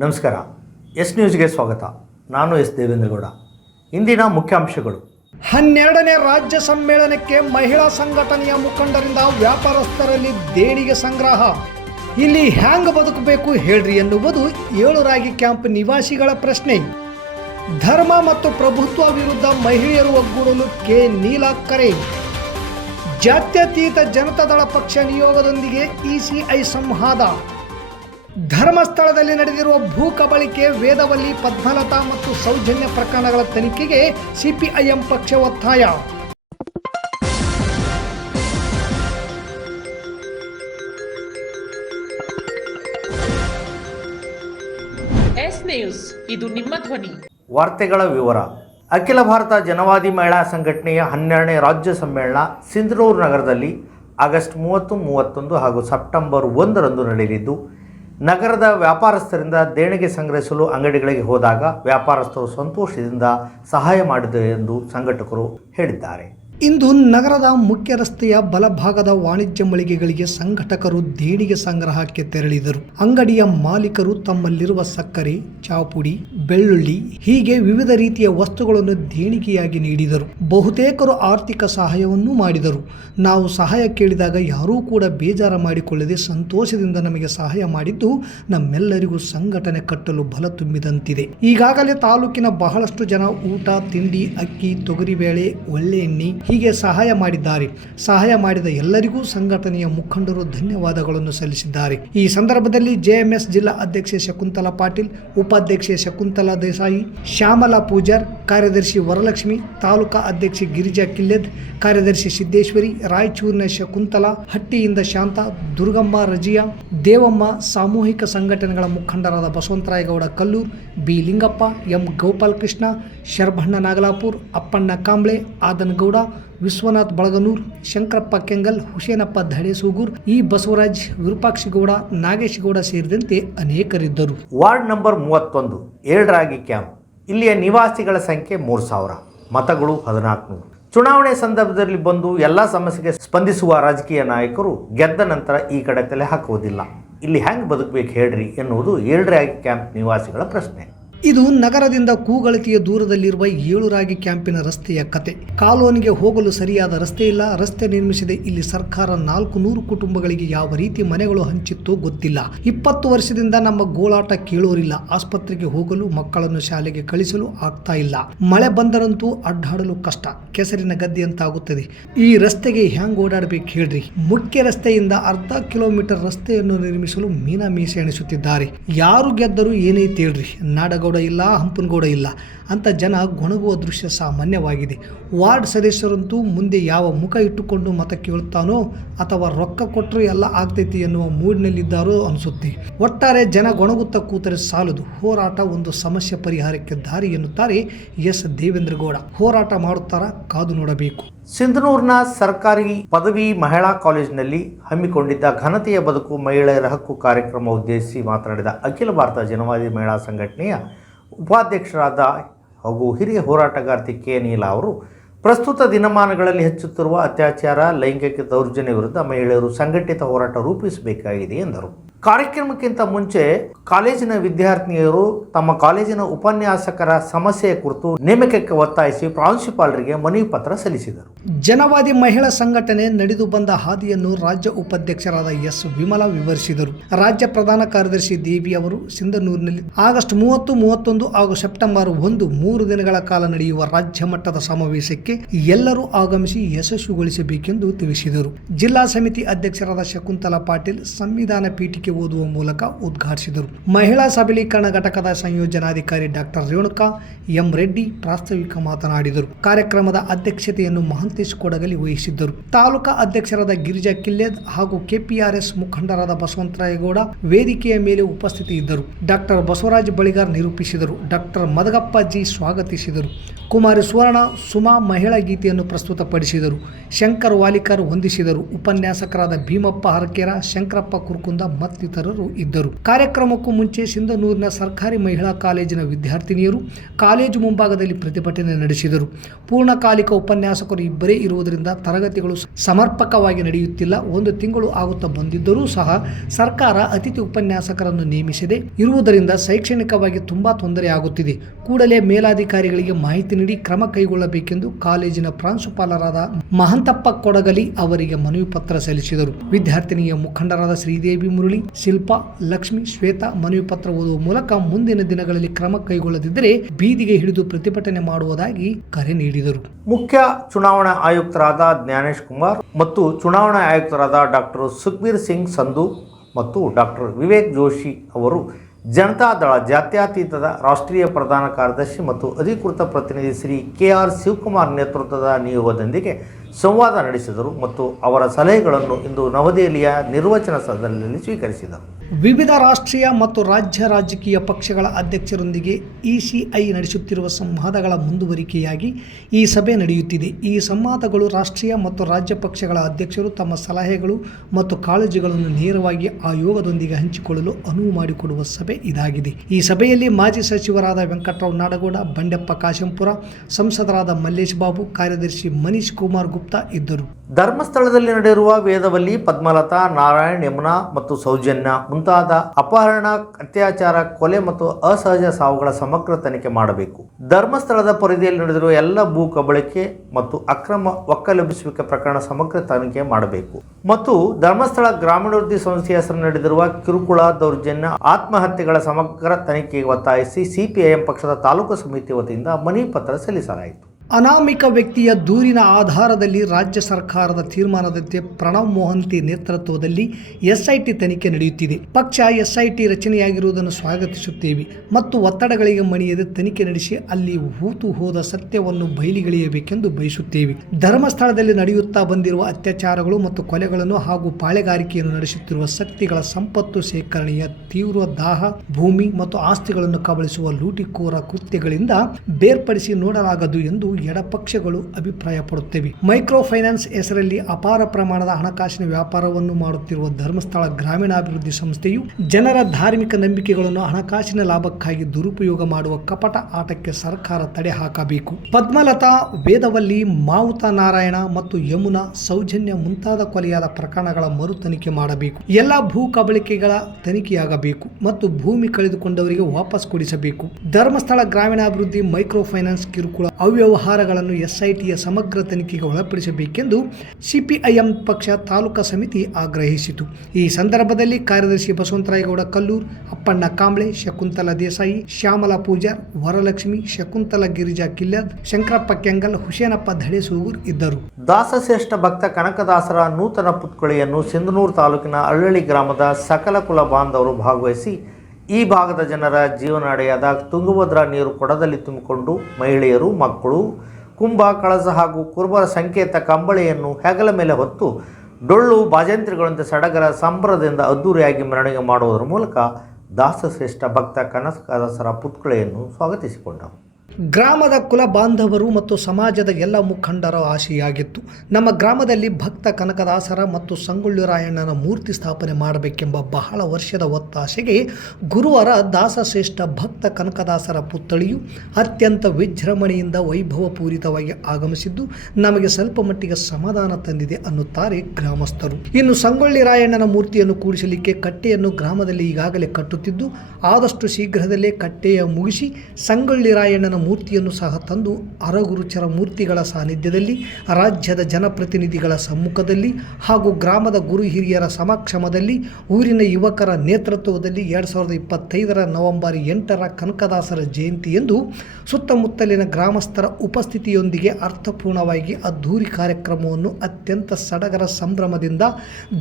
ನಮಸ್ಕಾರ. ಎಸ್ ನ್ಯೂಸ್ಗೆ ಸ್ವಾಗತ. ನಾನು ಎಸ್ ದೇವೇಂದ್ರಗೌಡ. ಇಂದಿನ ಮುಖ್ಯಾಂಶಗಳು. ಹನ್ನೆರಡನೇ ರಾಜ್ಯ ಸಮ್ಮೇಳನಕ್ಕೆ ಮಹಿಳಾ ಸಂಘಟನೆಯ ಮುಖಂಡರಿಂದ ವ್ಯಾಪಾರಸ್ಥರಲ್ಲಿ ದೇಣಿಗೆ ಸಂಗ್ರಹ. ಇಲ್ಲಿ ಹ್ಯಾಂಗ್ ಬದುಕಬೇಕು ಹೇಳ್ರಿ ಎನ್ನುವುದು ಏಳು ರಾಗಿ ಕ್ಯಾಂಪ್ ನಿವಾಸಿಗಳ ಪ್ರಶ್ನೆ. ಧರ್ಮ ಮತ್ತು ಪ್ರಭುತ್ವ ವಿರುದ್ಧ ಮಹಿಳೆಯರು ಒಗ್ಗೂಡಲು ಕೆ. ನೀಲಾ ಕರೆ. ಜಾತ್ಯತೀತ ಜನತಾದಳ ಪಕ್ಷ ನಿಯೋಗದೊಂದಿಗೆ ಇಸಿಐ ಸಂವಾದ. ಧರ್ಮಸ್ಥಳದಲ್ಲಿ ನಡೆದಿರುವ ಭೂ ಕಬಳಿಕೆ ವೇದವಲ್ಲಿ ಪದ್ಮಲತಾ ಮತ್ತು ಸೌಜನ್ಯ ಪ್ರಕರಣಗಳ ತನಿಖೆಗೆ ಸಿಪಿಐಎಂ ಪಕ್ಷ ಒತ್ತಾಯ. ಎಸ್ ನ್ಯೂಸ್ ಇದು ನಿಮ್ಮ ಧ್ವನಿ. ವಾರ್ತೆಗಳ ವಿವರ. ಅಖಿಲ ಭಾರತ ಜನವಾದಿ ಮಹಿಳಾ ಸಂಘಟನೆಯ ಹನ್ನೆರಡನೇ ರಾಜ್ಯ ಸಮ್ಮೇಳನ ಸಿಂಧನೂರು ನಗರದಲ್ಲಿ ಆಗಸ್ಟ್ ಮೂವತ್ತು ಮೂವತ್ತೊಂದು ಹಾಗೂ ಸೆಪ್ಟೆಂಬರ್ ಒಂದರಂದು ನಡೆಯಲಿದ್ದು ನಗರದ ವ್ಯಾಪಾರಸ್ಥರಿಂದ ದೇಣಿಗೆ ಸಂಗ್ರಹಿಸಲು ಅಂಗಡಿಗಳಿಗೆ ಹೋದಾಗ ವ್ಯಾಪಾರಸ್ಥರು ಸಂತೋಷದಿಂದ ಸಹಾಯ ಮಾಡಿದರು ಎಂದು ಸಂಘಟಕರು ಹೇಳಿದ್ದಾರೆ. ಇಂದು ನಗರದ ಮುಖ್ಯ ರಸ್ತೆಯ ಬಲಭಾಗದ ವಾಣಿಜ್ಯ ಮಳಿಗೆಗಳಿಗೆ ಸಂಘಟಕರು ದೇಣಿಗೆ ಸಂಗ್ರಹಕ್ಕೆ ತೆರಳಿದರು. ಅಂಗಡಿಯ ಮಾಲೀಕರು ತಮ್ಮಲ್ಲಿರುವ ಸಕ್ಕರೆ, ಚಾಪುಡಿ, ಬೆಳ್ಳುಳ್ಳಿ ಹೀಗೆ ವಿವಿಧ ರೀತಿಯ ವಸ್ತುಗಳನ್ನು ದೇಣಿಗೆಯಾಗಿ ನೀಡಿದರು. ಬಹುತೇಕರು ಆರ್ಥಿಕ ಸಹಾಯವನ್ನು ಮಾಡಿದರು. ನಾವು ಸಹಾಯ ಕೇಳಿದಾಗ ಯಾರೂ ಕೂಡ ಬೇಜಾರ ಮಾಡಿಕೊಳ್ಳದೆ ಸಂತೋಷದಿಂದ ನಮಗೆ ಸಹಾಯ ಮಾಡಿದ್ದು ನಮ್ಮೆಲ್ಲರಿಗೂ ಸಂಘಟನೆ ಕಟ್ಟಲು ಬಲ ತುಂಬಿದಂತಿದೆ. ಈಗಾಗಲೇ ತಾಲೂಕಿನ ಬಹಳಷ್ಟು ಜನ ಊಟ, ತಿಂಡಿ, ಅಕ್ಕಿ, ತೊಗರಿಬೇಳೆ ಒಳ್ಳೆ ಎಣ್ಣೆ ಹೀಗೆ ಸಹಾಯ ಮಾಡಿದ್ದಾರೆ. ಸಹಾಯ ಮಾಡಿದ ಎಲ್ಲರಿಗೂ ಸಂಘಟನೆಯ ಮುಖಂಡರು ಧನ್ಯವಾದಗಳನ್ನು ಸಲ್ಲಿಸಿದ್ದಾರೆ. ಈ ಸಂದರ್ಭದಲ್ಲಿ ಜೆಎಂಎಸ್ ಜಿಲ್ಲಾ ಅಧ್ಯಕ್ಷೆ ಶಕುಂತಲಾ ಪಾಟೀಲ್, ಉಪಾಧ್ಯಕ್ಷೆ ಶಕುಂತಲಾ ದೇಸಾಯಿ, ಶ್ಯಾಮಲಾ ಪೂಜಾರ್, ಕಾರ್ಯದರ್ಶಿ ವರಲಕ್ಷ್ಮಿ, ತಾಲೂಕಾ ಅಧ್ಯಕ್ಷೆ ಗಿರಿಜಾ ಕಿಲ್ಲೆದ್, ಕಾರ್ಯದರ್ಶಿ ಸಿದ್ದೇಶ್ವರಿ, ರಾಯಚೂರಿನ ಶಕುಂತಲಾ, ಹಟ್ಟಿಯಿಂದ ಶಾಂತ, ದುರ್ಗಮ್ಮ ರಜಿಯಾ, ದೇವಮ್ಮ, ಸಾಮೂಹಿಕ ಸಂಘಟನೆಗಳ ಮುಖಂಡರಾದ Basavantharayagowda Kallur, B Lingappa, M Gopalakrishna, Sharbhanna Nagalapur, Appanna Kamble, Adanagowda Vishwanath Balaganur, Shankarappa Kengal, Husenappa Dhadesugur E Basavaraj, Virupakshigowda, Nageshagowda ಸೇರಿದಂತೆ ಅನೇಕರಿದ್ದರು. ವಾರ್ಡ್ ನಂಬರ್ ಮೂವತ್ತೊಂದು, ಏಳರಾಗಿ ಕ್ಯಾಂಪ್. ಇಲ್ಲಿಯ ನಿವಾಸಿಗಳ ಸಂಖ್ಯೆ ಮೂರು ಸಾವಿರ. ಮತಗಳು ಹದಿನಾಲ್ಕುನೂರು ಚುನಾವಣೆ ಸಂದರ್ಭದಲ್ಲಿ ಬಂದು ಎಲ್ಲ ಸಮಸ್ಯೆಗೆ ಸ್ಪಂದಿಸುವ ರಾಜಕೀಯ ನಾಯಕರು ಗೆದ್ದ ನಂತರ ಈ ಕಡೆ ತಲೆ ಹಾಕುವುದಿಲ್ಲ. ಇಲ್ಲಿ ಹೆಂಗೆ ಬದುಕಬೇಕು ಹೇಳ್ರಿ ಎನ್ನುವುದು ಏಳರಾಗಿ ಕ್ಯಾಂಪ್ ನಿವಾಸಿಗಳ ಪ್ರಶ್ನೆ. ಇದು ನಗರದಿಂದ ಕೂಗಳತಿಯ ದೂರದಲ್ಲಿರುವ ಏಳು ರಾಗಿ ಕ್ಯಾಂಪಿನ ರಸ್ತೆಯ ಕತೆ. ಕಾಲೋನಿಗೆ ಹೋಗಲು ಸರಿಯಾದ ರಸ್ತೆ ಇಲ್ಲ. ರಸ್ತೆ ನಿರ್ಮಿಸಿದೆ ಇಲ್ಲಿ ಸರ್ಕಾರ ನಾಲ್ಕು ನೂರು ಕುಟುಂಬಗಳಿಗೆ ಯಾವ ರೀತಿ ಮನೆಗಳು ಹಂಚಿತ್ತೋ ಗೊತ್ತಿಲ್ಲ. ಇಪ್ಪತ್ತು ವರ್ಷದಿಂದ ನಮ್ಮ ಗೋಳಾಟ ಕೇಳೋರಿಲ್ಲ. ಆಸ್ಪತ್ರೆಗೆ ಹೋಗಲು, ಮಕ್ಕಳನ್ನು ಶಾಲೆಗೆ ಕಳಿಸಲು ಆಗ್ತಾ ಇಲ್ಲ. ಮಳೆ ಬಂದರಂತೂ ಅಡ್ಡಾಡಲು ಕಷ್ಟ. ಕೆಸರಿನ ಗದ್ದೆ ಅಂತಾಗುತ್ತದೆ. ಈ ರಸ್ತೆಗೆ ಹ್ಯಾಂಗ್ ಓಡಾಡಬೇಕು ಹೇಳ್ರಿ? ಮುಖ್ಯ ರಸ್ತೆಯಿಂದ ಅರ್ಧ ಕಿಲೋಮೀಟರ್ ರಸ್ತೆಯನ್ನು ನಿರ್ಮಿಸಲು ಮೀನಾ ಮೀಸೆ ಎಣಿಸುತ್ತಿದ್ದಾರೆ. ಯಾರು ಗೆದ್ದರೂ ಏನೈತೆ ಹೇಳ್ರಿ? ನಾಡಗೌಡ ಇಲ್ಲ ಹಂಪನಗೌಡ ಇಲ್ಲ ಅಂತ ಜನ ಗೊಣಗುವ ದೃಶ್ಯ ಸಾಮಾನ್ಯವಾಗಿದೆ. ವಾರ್ಡ್ ಸದಸ್ಯರಂತೂ ಮುಂದೆ ಯಾವ ಮುಖ ಇಟ್ಟುಕೊಂಡು ಮತ ಕೇಳುತ್ತಾನೋ ಅಥವಾ ರೊಕ್ಕ ಕೊಟ್ಟರೆ ಎಲ್ಲ ಆಗ್ತೈತಿ ಎನ್ನುವ ಮೂಡ್ನಲ್ಲಿದ್ದಾರೋ ಅನಿಸುತ್ತೆ. ಒಟ್ಟಾರೆ ಜನ ಗೊಣಗುತ್ತಾ ಕೂತರೆ ಸಾಲದು. ಹೋರಾಟ ಒಂದು ಸಮಸ್ಯೆ ಪರಿಹಾರಕ್ಕೆ ದಾರಿ ಎನ್ನುತ್ತಾರೆ ಎಸ್. ದೇವೇಂದ್ರಗೌಡ ಹೋರಾಟ ಮಾಡುತ್ತಾರ ಕಾದು ನೋಡಬೇಕು. ಸಿಂಧನೂರಿನ ಸರ್ಕಾರಿ ಪದವಿ ಮಹಿಳಾ ಕಾಲೇಜಿನಲ್ಲಿ ಹಮ್ಮಿಕೊಂಡಿದ್ದ ಘನತೆಯ ಬದುಕು ಮಹಿಳೆಯರ ಹಕ್ಕು ಕಾರ್ಯಕ್ರಮ ಉದ್ದೇಶಿಸಿ ಮಾತನಾಡಿದ ಅಖಿಲ ಭಾರತ ಜನವಾದಿ ಮಹಿಳಾ ಸಂಘಟನೆಯ ಉಪಾಧ್ಯಕ್ಷರಾದ ಹಾಗೂ ಹಿರಿಯ ಹೋರಾಟಗಾರ್ತಿ ಕೆ ನೀಲಾ ಅವರು ಪ್ರಸ್ತುತ ದಿನಮಾನಗಳಲ್ಲಿ ಹೆಚ್ಚುತ್ತಿರುವ ಅತ್ಯಾಚಾರ, ಲೈಂಗಿಕ ದೌರ್ಜನ್ಯ ವಿರುದ್ಧ ಮಹಿಳೆಯರು ಸಂಘಟಿತ ಹೋರಾಟ ರೂಪಿಸಬೇಕಾಗಿದೆ ಎಂದರು. ಕಾರ್ಯಕ್ರಮಕ್ಕಿಂತ ಮುಂಚೆ ಕಾಲೇಜಿನ ವಿದ್ಯಾರ್ಥಿನಿಯರು ತಮ್ಮ ಕಾಲೇಜಿನ ಉಪನ್ಯಾಸಕರ ಸಮಸ್ಯೆಯ ಕುರಿತು ನೇಮಕಕ್ಕೆ ಒತ್ತಾಯಿಸಿ ಪ್ರಾಂಶುಪಾಲರಿಗೆ ಮನವಿ ಪತ್ರ ಸಲ್ಲಿಸಿದರು. ಜನವಾದಿ ಮಹಿಳಾ ಸಂಘಟನೆ ನಡೆದು ಬಂದ ಹಾದಿಯನ್ನು ರಾಜ್ಯ ಉಪಾಧ್ಯಕ್ಷರಾದ ಎಸ್ ವಿಮಲಾ ವಿವರಿಸಿದರು. ರಾಜ್ಯ ಪ್ರಧಾನ ಕಾರ್ಯದರ್ಶಿ ದೇವಿ ಅವರು ಸಿಂಧನೂರಿನಲ್ಲಿ ಆಗಸ್ಟ್ ಮೂವತ್ತು, ಮೂವತ್ತೊಂದು ಹಾಗೂ ಸೆಪ್ಟೆಂಬರ್ ಒಂದು ಮೂರು ದಿನಗಳ ಕಾಲ ನಡೆಯುವ ರಾಜ್ಯ ಮಟ್ಟದ ಸಮಾವೇಶಕ್ಕೆ ಎಲ್ಲರೂ ಆಗಮಿಸಿ ಯಶಸ್ವಿಗೊಳಿಸಬೇಕೆಂದು ತಿಳಿಸಿದರು. ಜಿಲ್ಲಾ ಸಮಿತಿ ಅಧ್ಯಕ್ಷರಾದ ಶಕುಂತಲಾ ಪಾಟೀಲ್ ಸಂವಿಧಾನ ಪೀಠಿಕೆ ಓದುವ ಮೂಲಕ ಉದ್ಘಾಟಿಸಿದರು. ಮಹಿಳಾ ಸಬಲೀಕರಣ ಘಟಕದ ಸಂಯೋಜನಾಧಿಕಾರಿ ಡಾಕ್ಟರ್ ರೇಣುಕಾ ಎಂ ರೆಡ್ಡಿ ಪ್ರಾಸ್ತಾವಿಕ ಮಾತನಾಡಿದರು. ಕಾರ್ಯಕ್ರಮದ ಅಧ್ಯಕ್ಷತೆಯನ್ನು ಮಹಂತೇಶ್ ಕೊಡಗಲಿ ವಹಿಸಿದ್ದರು. ತಾಲೂಕಾ ಅಧ್ಯಕ್ಷರಾದ ಗಿರಿಜಾ ಕಿಲ್ಲೆದ್ ಹಾಗೂ ಕೆಪಿಆರ್ಎಸ್ ಮುಖಂಡರಾದ ಬಸವಂತರಾಯಗೌಡ ವೇದಿಕೆಯ ಮೇಲೆ ಉಪಸ್ಥಿತಿ ಇದ್ದರು ಡಾಕ್ಟರ್ ಬಸವರಾಜ್ ಬಳಿಗಾರ್ ನಿರೂಪಿಸಿದರು. ಡಾಕ್ಟರ್ ಮದಗಪ್ಪ ಜಿ ಸ್ವಾಗತಿಸಿದರು. ಕುಮಾರಿ ಸುವರ್ಣ, ಸುಮಾ ಮಹಿಳಾ ಗೀತೆಯನ್ನು ಪ್ರಸ್ತುತಪಡಿಸಿದರು. ಶಂಕರ್ ವಾಲಿಕರ್ ವಂದಿಸಿದರು. ಉಪನ್ಯಾಸಕರಾದ ಭೀಮಪ್ಪ ಹರಕೇರ, ಶಂಕರಪ್ಪ ಕುರ್ಕುಂದ ಮತ್ತಿತರ ಮತ್ತಿತರರು ಇದ್ದರು. ಕಾರ್ಯಕ್ರಮಕ್ಕೂ ಮುಂಚೆ ಸಿಂಧನೂರಿನ ಸರ್ಕಾರಿ ಮಹಿಳಾ ಕಾಲೇಜಿನ ವಿದ್ಯಾರ್ಥಿನಿಯರು ಕಾಲೇಜು ಮುಂಭಾಗದಲ್ಲಿ ಪ್ರತಿಭಟನೆ ನಡೆಸಿದರು. ಪೂರ್ಣಕಾಲಿಕ ಉಪನ್ಯಾಸಕರು ಇಬ್ಬರೇ ಇರುವುದರಿಂದ ತರಗತಿಗಳು ಸಮರ್ಪಕವಾಗಿ ನಡೆಯುತ್ತಿಲ್ಲ. ಒಂದು ತಿಂಗಳು ಆಗುತ್ತಾ ಬಂದಿದ್ದರೂ ಸಹ ಸರ್ಕಾರ ಅತಿಥಿ ಉಪನ್ಯಾಸಕರನ್ನು ನೇಮಿಸಿದೆ ಇರುವುದರಿಂದ ಶೈಕ್ಷಣಿಕವಾಗಿ ತುಂಬಾ ತೊಂದರೆ ಆಗುತ್ತಿದೆ. ಕೂಡಲೇ ಮೇಲಾಧಿಕಾರಿಗಳಿಗೆ ಮಾಹಿತಿ ನೀಡಿ ಕ್ರಮ ಕೈಗೊಳ್ಳಬೇಕೆಂದು ಕಾಲೇಜಿನ ಪ್ರಾಂಶುಪಾಲರಾದ ಮಹಂತಪ್ಪ ಕೊಡಗಲಿ ಅವರಿಗೆ ಮನವಿ ಪತ್ರ ಸಲ್ಲಿಸಿದರು. ವಿದ್ಯಾರ್ಥಿನಿಯ ಮುಖಂಡರಾದ ಶ್ರೀದೇವಿ ಮುರಳಿ ಶಿಲ್ಪಾ, ಲಕ್ಷ್ಮಿ, ಶ್ವೇತಾ ಮನವಿ ಪತ್ರ ಓದುವ ಮೂಲಕ ಮುಂದಿನ ದಿನಗಳಲ್ಲಿ ಕ್ರಮ ಕೈಗೊಳ್ಳದಿದ್ದರೆ ಬೀದಿಗೆ ಹಿಡಿದು ಪ್ರತಿಭಟನೆ ಮಾಡುವುದಾಗಿ ಕರೆ ನೀಡಿದರು. ಮುಖ್ಯ ಚುನಾವಣಾ ಆಯುಕ್ತರಾದ ಜ್ಞಾನೇಶ್ ಕುಮಾರ್ ಮತ್ತು ಚುನಾವಣಾ ಆಯುಕ್ತರಾದ ಡಾಕ್ಟರ್ ಸುಖ್ಬೀರ್ ಸಿಂಗ್ ಸಂಧು ಮತ್ತು ಡಾಕ್ಟರ್ ವಿವೇಕ್ ಜೋಶಿ ಅವರು ಜನತಾದಳ ಜಾತ್ಯತೀತದ ರಾಷ್ಟ್ರೀಯ ಪ್ರಧಾನ ಕಾರ್ಯದರ್ಶಿ ಮತ್ತು ಅಧಿಕೃತ ಪ್ರತಿನಿಧಿ ಶ್ರೀ ಕೆ ಆರ್ ಶಿವಕುಮಾರ್ ನೇತೃತ್ವದ ನಿಯೋಗದೊಂದಿಗೆ ಸಂವಾದ ನಡೆಸಿದರು ಮತ್ತು ಅವರ ಸಲಹೆಗಳನ್ನು ಇಂದು ನವದೆಹಲಿಯ ನಿರ್ವಚನ ಸದನದಲ್ಲಿ ಸ್ವೀಕರಿಸಿದರು. ವಿವಿಧ ರಾಷ್ಟ್ರೀಯ ಮತ್ತು ರಾಜ್ಯ ರಾಜಕೀಯ ಪಕ್ಷಗಳ ಅಧ್ಯಕ್ಷರೊಂದಿಗೆ ಇಸಿಐ ನಡೆಸುತ್ತಿರುವ ಸಂವಾದಗಳ ಮುಂದುವರಿಕೆಯಾಗಿ ಈ ಸಭೆ ನಡೆಯುತ್ತಿದೆ. ಈ ಸಂವಾದಗಳು ರಾಷ್ಟ್ರೀಯ ಮತ್ತು ರಾಜ್ಯ ಪಕ್ಷಗಳ ಅಧ್ಯಕ್ಷರು ತಮ್ಮ ಸಲಹೆಗಳು ಮತ್ತು ಕಾಳಜಿಗಳನ್ನು ನೇರವಾಗಿ ಆಯೋಗದೊಂದಿಗೆ ಯೋಗದೊಂದಿಗೆ ಹಂಚಿಕೊಳ್ಳಲು ಅನುವು ಮಾಡಿಕೊಡುವ ಸಭೆ ಇದಾಗಿದೆ. ಈ ಸಭೆಯಲ್ಲಿ ಮಾಜಿ ಸಚಿವರಾದ ವೆಂಕಟರಾವ್ ನಾಡಗೌಡ, ಬಂಡೆಪ್ಪ ಕಾಶೆಂಪುರ, ಸಂಸದರಾದ ಮಲ್ಲೇಶ್ ಬಾಬು, ಕಾರ್ಯದರ್ಶಿ ಮನೀಶ್ ಕುಮಾರ್ ಗುಪ್ತಾ ಇದ್ದರು. ಧರ್ಮಸ್ಥಳದಲ್ಲಿ ನಡೆಯುವ ವೇದವಲ್ಲಿ ಪದ್ಮಲತಾ, ನಾರಾಯಣ್, ಯಮುನಾ ಮತ್ತು ಸೌಜನ್ಯ ಮುಂತಾದ ಅಪಹರಣ, ಅತ್ಯಾಚಾರ, ಕೊಲೆ ಮತ್ತು ಅಸಹಜ ಸಾವುಗಳ ಸಮಗ್ರ ತನಿಖೆ ಮಾಡಬೇಕು. ಧರ್ಮಸ್ಥಳದ ಪರಿಧಿಯಲ್ಲಿ ನಡೆದಿರುವ ಎಲ್ಲ ಭೂ ಕಬಳಿಕೆ ಮತ್ತು ಅಕ್ರಮ ಒಕ್ಕಲೆಬ್ಬಿಸುವಿಕೆ ಪ್ರಕರಣ ಸಮಗ್ರ ತನಿಖೆ ಮಾಡಬೇಕು. ಮತ್ತು ಧರ್ಮಸ್ಥಳ ಗ್ರಾಮೀಣಾಭಿವೃದ್ಧಿ ಸಂಸ್ಥೆಯ ಹೆಸರು ನಡೆದಿರುವ ಕಿರುಕುಳ ದೌರ್ಜನ್ಯ ಆತ್ಮಹತ್ಯೆಗಳ ಸಮಗ್ರ ತನಿಖೆಗೆ ಒತ್ತಾಯಿಸಿ ಸಿಪಿಐಎಂ ಪಕ್ಷದ ತಾಲೂಕು ಸಮಿತಿ ವತಿಯಿಂದ ಮನವಿ ಪತ್ರ ಸಲ್ಲಿಸಲಾಯಿತು. ಅನಾಮಿಕ ವ್ಯಕ್ತಿಯ ದೂರಿನ ಆಧಾರದಲ್ಲಿ ರಾಜ್ಯ ಸರ್ಕಾರದ ತೀರ್ಮಾನದಂತೆ ಪ್ರಣವ್ ಮೋಹಂತಿ ನೇತೃತ್ವದಲ್ಲಿ ಎಸ್ಐಟಿ ತನಿಖೆ ನಡೆಯುತ್ತಿದೆ. ಪಕ್ಷ ಎಸ್ಐಟಿ ರಚನೆಯಾಗಿರುವುದನ್ನು ಸ್ವಾಗತಿಸುತ್ತೇವೆ. ಮತ್ತು ಒತ್ತಡಗಳಿಗೆ ಮಣಿಯದೆ ತನಿಖೆ ನಡೆಸಿ ಅಲ್ಲಿ ಹೂತು ಹೋದ ಸತ್ಯವನ್ನು ಬಯಲಿಗೆಳೆಯಬೇಕೆಂದು ಬಯಸುತ್ತೇವೆ. ಧರ್ಮಸ್ಥಳದಲ್ಲಿ ನಡೆಯುತ್ತಾ ಬಂದಿರುವ ಅತ್ಯಾಚಾರಗಳು ಮತ್ತು ಕೊಲೆಗಳನ್ನು ಹಾಗೂ ಪಾಳೆಗಾರಿಕೆಯನ್ನು ನಡೆಸುತ್ತಿರುವ ಶಕ್ತಿಗಳ ಸಂಪತ್ತು ಶೇಖರಣೆಯ ತೀವ್ರ ದಾಹ, ಭೂಮಿ ಮತ್ತು ಆಸ್ತಿಗಳನ್ನು ಕಬಳಿಸುವ ಲೂಟಿಕೋರ ಕೃತ್ಯಗಳಿಂದ ಬೇರ್ಪಡಿಸಿ ನೋಡಲಾಗದು ಎಂದು ಎಡಪಕ್ಷಗಳು ಅಭಿಪ್ರಾಯಪಡುತ್ತಿವೆ. ಮೈಕ್ರೋ ಫೈನಾನ್ಸ್ ಹೆಸರಲ್ಲಿ ಅಪಾರ ಪ್ರಮಾಣದ ಹಣಕಾಸಿನ ವ್ಯಾಪಾರವನ್ನು ಮಾಡುತ್ತಿರುವ ಧರ್ಮಸ್ಥಳ ಗ್ರಾಮೀಣಾಭಿವೃದ್ಧಿ ಸಂಸ್ಥೆಯು ಜನರ ಧಾರ್ಮಿಕ ನಂಬಿಕೆಗಳನ್ನು ಹಣಕಾಸಿನ ಲಾಭಕ್ಕಾಗಿ ದುರುಪಯೋಗ ಮಾಡುವ ಕಪಟ ಆಟಕ್ಕೆ ಸರ್ಕಾರ ತಡೆ ಹಾಕಬೇಕು. ಪದ್ಮಲತಾ, ವೇದವಲ್ಲಿ, ಮಾವುತ ನಾರಾಯಣ ಮತ್ತು ಯಮುನಾ ಸೌಜನ್ಯ ಮುಂತಾದ ಕೊಲೆಯಾದ ಪ್ರಕರಣಗಳ ಮರು ತನಿಖೆ ಮಾಡಬೇಕು. ಎಲ್ಲ ಭೂ ಕಬಳಿಕೆಗಳ ತನಿಖೆಯಾಗಬೇಕು ಮತ್ತು ಭೂಮಿ ಕಳೆದುಕೊಂಡವರಿಗೆ ವಾಪಸ್ ಕೊಡಿಸಬೇಕು. ಧರ್ಮಸ್ಥಳ ಗ್ರಾಮೀಣಾಭಿವೃದ್ಧಿ ಮೈಕ್ರೋ ಫೈನಾನ್ಸ್ ಕಿರುಕುಳ ಅವ್ಯವಹಾರಗಳನ್ನು ಎಸ್ಐಟಿಯ ಸಮಗ್ರ ತನಿಖೆಗೆ ಒಳಪಡಿಸಬೇಕೆಂದು ಸಿಪಿಐಎಂ ಪಕ್ಷ ತಾಲೂಕಾ ಸಮಿತಿ ಆಗ್ರಹಿಸಿತು. ಈ ಸಂದರ್ಭದಲ್ಲಿ ಕಾರ್ಯದರ್ಶಿ ಬಸವಂತರಾಯಗೌಡ ಕಲ್ಲೂರ್, ಅಪ್ಪಣ್ಣ ಕಾಂಬ್ಳೆ, ಶಕುಂತಲ ದೇಸಾಯಿ, ಶ್ಯಾಮಲ ಪೂಜಾರ್, ವರಲಕ್ಷ್ಮಿ, ಶಕುಂತಲ ಗಿರಿಜಾ ಕಿಲ್ಲರ್, ಶಂಕರಪ್ಪ ಕೆಂಗಲ್, ಹುಸೇನಪ್ಪ ಧಡೇಸೂಗೂರ್ ಇದ್ದರು. ದಾಸಶ್ರೇಷ್ಠ ಭಕ್ತ ಕನಕದಾಸರ ನೂತನ ಪುತ್ಕೊಳೆಯನ್ನು ಸಿಂಧನೂರು ತಾಲೂಕಿನ ಅಳ್ಳಳ್ಳಿ ಗ್ರಾಮದ ಸಕಲ ಕುಲ ಬಾಂಧವರು ಭಾಗವಹಿಸಿ ಈ ಭಾಗದ ಜನರ ಜೀವನಾಡಿಯಾದ ತುಂಗಭದ್ರಾ ನೀರು ಕೊಡದಲ್ಲಿ ತುಂಬಿಕೊಂಡು ಮಹಿಳೆಯರು, ಮಕ್ಕಳು ಕುಂಭ ಕಳಸ ಹಾಗೂ ಕುರುಬರ ಸಂಕೇತ ಕಂಬಳಿಯನ್ನು ಹೆಗಲ ಮೇಲೆ ಹೊತ್ತು ಡೊಳ್ಳು ಬಾಜಂತ್ರಿಗಳಂತೆ ಸಡಗರ ಸಂಭ್ರಮದಿಂದ ಅದ್ದೂರಿಯಾಗಿ ಮೆರವಣಿಗೆ ಮಾಡುವುದರ ಮೂಲಕ ದಾಸಶ್ರೇಷ್ಠ ಭಕ್ತ ಕನಕದಾಸರ ಪುತ್ಕಳೆಯನ್ನು ಸ್ವಾಗತಿಸಿಕೊಂಡರು. ಗ್ರಾಮದ ಕುಲ ಬಾಂಧವರು ಮತ್ತು ಸಮಾಜದ ಎಲ್ಲ ಮುಖಂಡರ ಆಶೆಯಾಗಿತ್ತು ನಮ್ಮ ಗ್ರಾಮದಲ್ಲಿ ಭಕ್ತ ಕನಕದಾಸರ ಮತ್ತು ಸಂಗೊಳ್ಳಿ ರಾಯಣ್ಣನ ಮೂರ್ತಿ ಸ್ಥಾಪನೆ ಮಾಡಬೇಕೆಂಬ ಬಹಳ ವರ್ಷದ ಒತ್ತಾಸೆಗೆ ಗುರುವಾರ ದಾಸಶ್ರೇಷ್ಠ ಭಕ್ತ ಕನಕದಾಸರ ಪುತ್ಥಳಿಯು ಅತ್ಯಂತ ವಿಜೃಂಭಣೆಯಿಂದ ವೈಭವಪೂರಿತವಾಗಿ ಆಗಮಿಸಿದ್ದು, ನಮಗೆ ಸ್ವಲ್ಪ ಮಟ್ಟಿಗೆ ಸಮಾಧಾನ ತಂದಿದೆ ಅನ್ನುತ್ತಾರೆ ಗ್ರಾಮಸ್ಥರು. ಇನ್ನು ಸಂಗೊಳ್ಳಿ ರಾಯಣ್ಣನ ಮೂರ್ತಿಯನ್ನು ಕೂಡಿಸಲಿಕ್ಕೆ ಕಟ್ಟೆಯನ್ನು ಗ್ರಾಮದಲ್ಲಿ ಈಗಾಗಲೇ ಕಟ್ಟುತ್ತಿದ್ದು, ಆದಷ್ಟು ಶೀಘ್ರದಲ್ಲೇ ಕಟ್ಟೆಯ ಮುಗಿಸಿ ಸಂಗೊಳ್ಳಿ ರಾಯಣ್ಣನ ಮೂರ್ತಿಯನ್ನು ಸಹ ತಂದು ಅರಗುರುಚರ ಮೂರ್ತಿಗಳ ಸಾನ್ನಿಧ್ಯದಲ್ಲಿ, ರಾಜ್ಯದ ಜನಪ್ರತಿನಿಧಿಗಳ ಸಮ್ಮುಖದಲ್ಲಿ ಹಾಗೂ ಗ್ರಾಮದ ಗುರು ಹಿರಿಯರ ಸಮಕ್ಷಮದಲ್ಲಿ ಊರಿನ ಯುವಕರ ನೇತೃತ್ವದಲ್ಲಿ ಎರಡು ಸಾವಿರದ ಇಪ್ಪತ್ತೈದರ ನವೆಂಬರ್ ಎಂಟರ ಕನಕದಾಸರ ಜಯಂತಿಯಂದು ಸುತ್ತಮುತ್ತಲಿನ ಗ್ರಾಮಸ್ಥರ ಉಪಸ್ಥಿತಿಯೊಂದಿಗೆ ಅರ್ಥಪೂರ್ಣವಾಗಿ ಅದ್ಧೂರಿ ಕಾರ್ಯಕ್ರಮವನ್ನು ಅತ್ಯಂತ ಸಡಗರ ಸಂಭ್ರಮದಿಂದ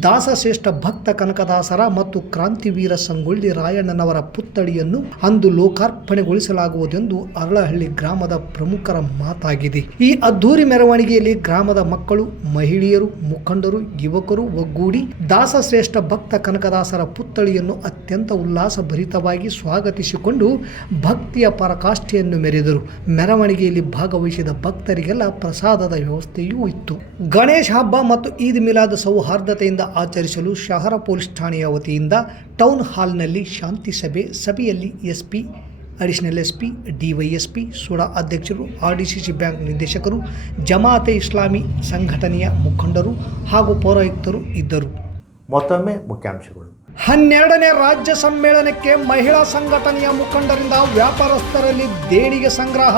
ದಾಸಶ್ರೇಷ್ಠ ಭಕ್ತ ಕನಕದಾಸರ ಮತ್ತು ಕ್ರಾಂತಿವೀರ ಸಂಗೊಳ್ಳಿ ರಾಯಣ್ಣನವರ ಪುತ್ಥಳಿಯನ್ನು ಅಂದು ಲೋಕಾರ್ಪಣೆಗೊಳಿಸಲಾಗುವುದೆಂದು ಅರಳಹಳ್ಳಿ ಬೋರಹಳ್ಳಿ ಗ್ರಾಮದ ಪ್ರಮುಖರ ಮಾತಾಗಿದೆ. ಈ ಅದ್ಧೂರಿ ಮೆರವಣಿಗೆಯಲ್ಲಿ ಗ್ರಾಮದ ಮಕ್ಕಳು, ಮಹಿಳೆಯರು, ಮುಖಂಡರು, ಯುವಕರು ಒಗ್ಗೂಡಿ ದಾಸ ಶ್ರೇಷ್ಠ ಭಕ್ತ ಕನಕದಾಸರ ಪುತ್ಥಳಿಯನ್ನು ಅತ್ಯಂತ ಉಲ್ಲಾಸಭರಿತವಾಗಿ ಸ್ವಾಗತಿಸಿಕೊಂಡು ಭಕ್ತಿಯ ಪರಕಾಷ್ಠೆಯನ್ನು ಮೆರೆದರು. ಮೆರವಣಿಗೆಯಲ್ಲಿ ಭಾಗವಹಿಸಿದ ಭಕ್ತರಿಗೆಲ್ಲ ಪ್ರಸಾದದ ವ್ಯವಸ್ಥೆಯೂ ಇತ್ತು. ಗಣೇಶ ಹಬ್ಬ ಮತ್ತು ಈದ್ ಮಿಲಾದ್ ಸೌಹಾರ್ದತೆಯಿಂದ ಆಚರಿಸಲು ಶಹರ ಪೊಲೀಸ್ ಠಾಣೆಯ ವತಿಯಿಂದ ಟೌನ್ ಹಾಲ್ನಲ್ಲಿ ಶಾಂತಿ ಸಭೆ, ಸಭೆಯಲ್ಲಿ SP additional SP DYSP SUDA ಅಧ್ಯಕ್ಷರು ಆರ್ ಡಿಸಿ ಬ್ಯಾಂಕ್ ನಿರ್ದೇಶಕರು ಜಮಾತೆ ಇಸ್ಲಾಮಿ ಸಂಘಟನೆಯ ಮುಖಂಡರು ಹಾಗೂ ಪೌರಾಯುಕ್ತರು ಇದ್ದರು. ಮತ್ತೊಮ್ಮೆ ಮುಖ್ಯಾಂಶಗಳು. ಹನ್ನೆರಡನೇ ರಾಜ್ಯ ಸಮ್ಮೇಳನಕ್ಕೆ ಮಹಿಳಾ ಸಂಘಟನೆಯ ಮುಖಂಡರಿಂದ ವ್ಯಾಪಾರಸ್ಥರಲ್ಲಿ ದೇಣಿಗೆ ಸಂಗ್ರಹ.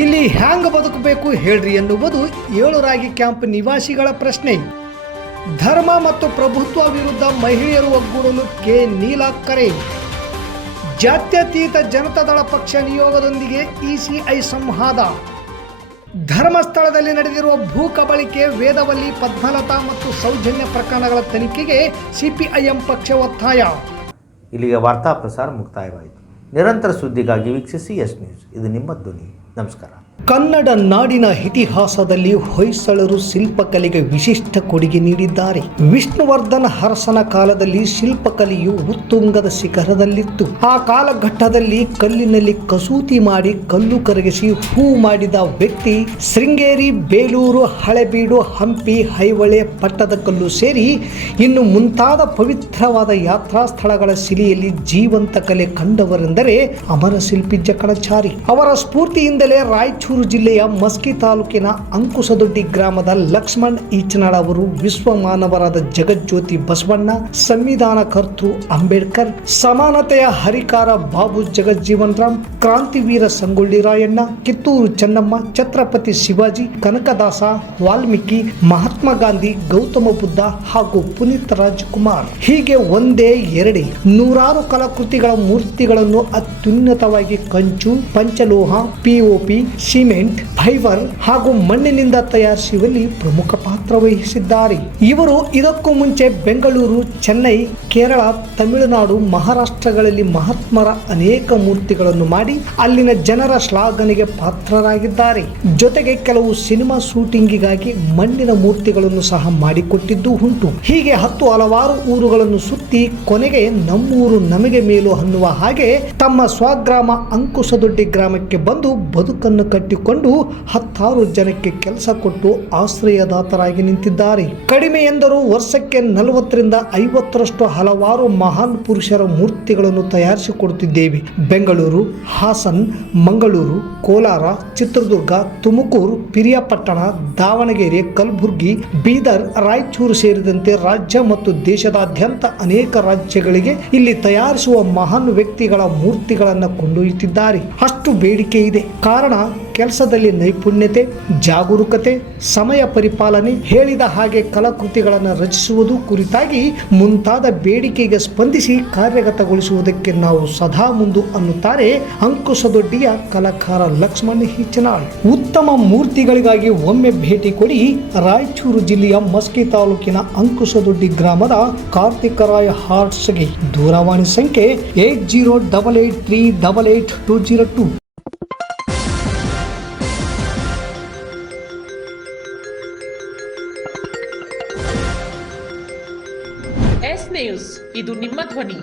ಇಲ್ಲಿ ಹ್ಯಾಂಗ್ ಬದುಕಬೇಕು ಹೇಳ್ರಿ ಎನ್ನುವುದು ಏಳು ರಾಗಿ ಕ್ಯಾಂಪ್ ನಿವಾಸಿಗಳ ಪ್ರಶ್ನೆ. ಧರ್ಮ ಮತ್ತು ಪ್ರಭುತ್ವ ವಿರುದ್ಧ ಮಹಿಳೆಯರು ಒಗ್ಗೂಡಲು ಕೆ. ನೀಲಾ ಕರೆ ಜಾತ್ಯತೀತ ಜನತಾದಳ ಪಕ್ಷ ನಿಯೋಗದೊಂದಿಗೆ ಇಸಿಐ ಸಂವಾದ. ಧರ್ಮಸ್ಥಳದಲ್ಲಿ ನಡೆದಿರುವ ಭೂ ಕಬಳಿಕೆ, ವೇದವಲ್ಲಿ ಪದ್ಮಲತಾ ಮತ್ತು ಸೌಜನ್ಯ ಪ್ರಕರಣಗಳ ತನಿಖೆಗೆ ಸಿಪಿಐಎಂ ಪಕ್ಷ ಒತ್ತಾಯ. ಇಲ್ಲಿಗೆ ವಾರ್ತಾ ಪ್ರಸಾರ ಮುಕ್ತಾಯವಾಯಿತು. ನಿರಂತರ ಸುದ್ದಿಗಾಗಿ ವೀಕ್ಷಿಸಿ ಎಸ್ ನ್ಯೂಸ್. ಇದು ನಿಮ್ಮ ಧ್ವನಿ. ನಮಸ್ಕಾರ. ಕನ್ನಡ ನಾಡಿನ ಇತಿಹಾಸದಲ್ಲಿ ಹೊಯ್ಸಳರು ಶಿಲ್ಪಕಲೆಗೆ ವಿಶಿಷ್ಟ ಕೊಡುಗೆ ನೀಡಿದ್ದಾರೆ. ವಿಷ್ಣುವರ್ಧನ ಹರಸನ ಕಾಲದಲ್ಲಿ ಶಿಲ್ಪಕಲೆಯು ಉತ್ತುಂಗದ ಶಿಖರದಲ್ಲಿತ್ತು. ಆ ಕಾಲಘಟ್ಟದಲ್ಲಿ ಕಲ್ಲಿನಲ್ಲಿ ಕಸೂತಿ ಮಾಡಿ ಕಲ್ಲು ಕರಗಿಸಿ ಹೂ ಮಾಡಿದ ವ್ಯಕ್ತಿ ಶೃಂಗೇರಿ ಬೇಲೂರು ಹಳೆಬೀಡು ಹಂಪಿ ಹೈವಳೆ ಪಟ್ಟದಕಲ್ಲು ಸೇರಿ ಇನ್ನು ಮುಂತಾದ ಪವಿತ್ರವಾದ ಯಾತ್ರಾ ಸ್ಥಳಗಳ ಶಿಲೆಯಲ್ಲಿ ಜೀವಂತ ಕಲೆ ಕಂಡವರೆಂದರೆ ಅಮರ ಶಿಲ್ಪಿ ಜಕಣಚಾರಿ. ಅವರ ಸ್ಫೂರ್ತಿಯಿಂದಲೇ ರಾಯಚೂರು ಜಿಲ್ಲೆಯ ಮಸ್ಕಿ ತಾಲೂಕಿನ ಅಂಕುಸದೊಡ್ಡಿ ಗ್ರಾಮದ ಲಕ್ಷ್ಮಣ್ ಈಚನಾಳ ಅವರು ವಿಶ್ವ ಮಾನವರಾದ ಜಗಜ್ಯೋತಿ ಬಸವಣ್ಣ, ಸಂವಿಧಾನ ಕರ್ತೃ ಅಂಬೇಡ್ಕರ್, ಸಮಾನತೆಯ ಹರಿಕಾರ ಬಾಬು ಜಗಜ್ಜೀವನ್ ರಾಮ್ ಕ್ರಾಂತಿವೀರ ಸಂಗೊಳ್ಳಿ ರಾಯಣ್ಣ, ಕಿತ್ತೂರು ಚೆನ್ನಮ್ಮ, ಛತ್ರಪತಿ ಶಿವಾಜಿ, ಕನಕದಾಸ, ವಾಲ್ಮೀಕಿ, ಮಹಾತ್ಮ ಗಾಂಧಿ, ಗೌತಮ ಬುದ್ಧ ಹಾಗೂ ಪುನೀತ್ ರಾಜ್ಕುಮಾರ್. ಹೀಗೆ ಒಂದೇ ಎರಡೇ ನೂರಾರು ಕಲಾಕೃತಿಗಳ ಮೂರ್ತಿಗಳನ್ನು ಅತ್ಯುನ್ನತವಾಗಿ ಕಂಚು, ಪಂಚಲೋಹ ಪಿಒಪಿ ಸಿಮೆಂಟ್, ಫೈಬರ್ ಹಾಗೂ ಮಣ್ಣಿನಿಂದ ತಯಾರಿಸುವಲ್ಲಿ ಪ್ರಮುಖ ಪಾತ್ರ ವಹಿಸಿದ್ದಾರೆ. ಇವರು ಇದಕ್ಕೂ ಮುಂಚೆ ಬೆಂಗಳೂರು, ಚೆನ್ನೈ, ಕೇರಳ, ತಮಿಳುನಾಡು, ಮಹಾರಾಷ್ಟ್ರಗಳಲ್ಲಿ ಮಹಾತ್ಮರ ಅನೇಕ ಮೂರ್ತಿಗಳನ್ನು ಮಾಡಿ ಅಲ್ಲಿನ ಜನರ ಶ್ಲಾಘನೆಗೆ ಪಾತ್ರರಾಗಿದ್ದಾರೆ. ಜೊತೆಗೆ ಕೆಲವು ಸಿನಿಮಾ ಶೂಟಿಂಗಿಗಾಗಿ ಮಣ್ಣಿನ ಮೂರ್ತಿಗಳನ್ನು ಸಹ ಮಾಡಿಕೊಟ್ಟಿದ್ದು ಉಂಟು. ಹೀಗೆ ಹತ್ತು ಹಲವಾರು ಊರುಗಳನ್ನು ಸುತ್ತಿ ಕೊನೆಗೆ ನಮ್ಮೂರು ನಮಗೆ ಮೇಲು ಅನ್ನುವ ಹಾಗೆ ತಮ್ಮ ಸ್ವಗ್ರಾಮ ಅಂಕುಸದೊಡ್ಡಿ ಗ್ರಾಮಕ್ಕೆ ಬಂದು ಬದುಕನ್ನು ಕಟ್ಟಿಕೊಂಡು ಹತ್ತಾರು ಜನಕ್ಕೆ ಕೆಲಸ ಕೊಟ್ಟು ಆಶ್ರಯದಾತರಾಗಿ ನಿಂತಿದ್ದಾರೆ. ಕಡಿಮೆ ಎಂದರೂ ವರ್ಷಕ್ಕೆ ನಲವತ್ತರಿಂದ ಐವತ್ತರಷ್ಟು ಹಲವಾರು ಮಹಾನ್ ಪುರುಷರ ಮೂರ್ತಿಗಳನ್ನು ತಯಾರಿಸಿಕೊಡುತ್ತಿದ್ದೇವೆ. ಬೆಂಗಳೂರು, ಹಾಸನ್, ಮಂಗಳೂರು, ಕೋಲಾರ, ಚಿತ್ರದುರ್ಗ, ತುಮಕೂರು, ಪಿರಿಯಾಪಟ್ಟಣ, ದಾವಣಗೆರೆ, ಕಲಬುರಗಿ, ಬೀದರ್, ರಾಯಚೂರು ಸೇರಿದಂತೆ ರಾಜ್ಯ ಮತ್ತು ದೇಶದಾದ್ಯಂತ ಅನೇಕ ರಾಜ್ಯಗಳಿಗೆ ಇಲ್ಲಿ ತಯಾರಿಸುವ ಮಹಾನ್ ವ್ಯಕ್ತಿಗಳ ಮೂರ್ತಿಗಳನ್ನು ಕೊಂಡೊಯ್ಯುತ್ತಿದ್ದಾರೆ. ಅಷ್ಟು ಬೇಡಿಕೆ ಇದೆ. ಕಾರಣ ಕೆಲಸದಲ್ಲಿ ನೈಪುಣ್ಯತೆ, ಜಾಗರೂಕತೆ, ಸಮಯ ಪರಿಪಾಲನೆ ಹೇಳಿದ ಹಾಗೆ ಕಲಾಕೃತಿಗಳನ್ನು ರಚಿಸುವುದು ಕುರಿತಾಗಿ ಮುಂತಾದ ಬೇಡಿಕೆಗೆ ಸ್ಪಂದಿಸಿ ಕಾರ್ಯಗತಗೊಳಿಸುವುದಕ್ಕೆ ನಾವು ಸದಾ ಮುಂದು ಅನ್ನುತ್ತಾರೆ ಅಂಕುಶದೊಡ್ಡಿಯ ಕಲಾಕಾರ ಲಕ್ಷ್ಮಣ್ ಹಿಚ್ಚನಾಳ್. ಉತ್ತಮ ಮೂರ್ತಿಗಳಿಗಾಗಿ ಒಮ್ಮೆ ಭೇಟಿ ಕೊಡಿ ರಾಯಚೂರು ಜಿಲ್ಲೆಯ ಮಸ್ಕಿ ತಾಲೂಕಿನ ಅಂಕುಶದೊಡ್ಡಿ ಗ್ರಾಮದ ಕಾರ್ತಿಕರಾಯ ಹಾರ್ಟ್ಸ್ಗೆ ದೂರವಾಣಿ ಸಂಖ್ಯೆ eight zero double eight three double eight two zero two. ಇದು ನಿಮ್ಮ ಧ್ವನಿ.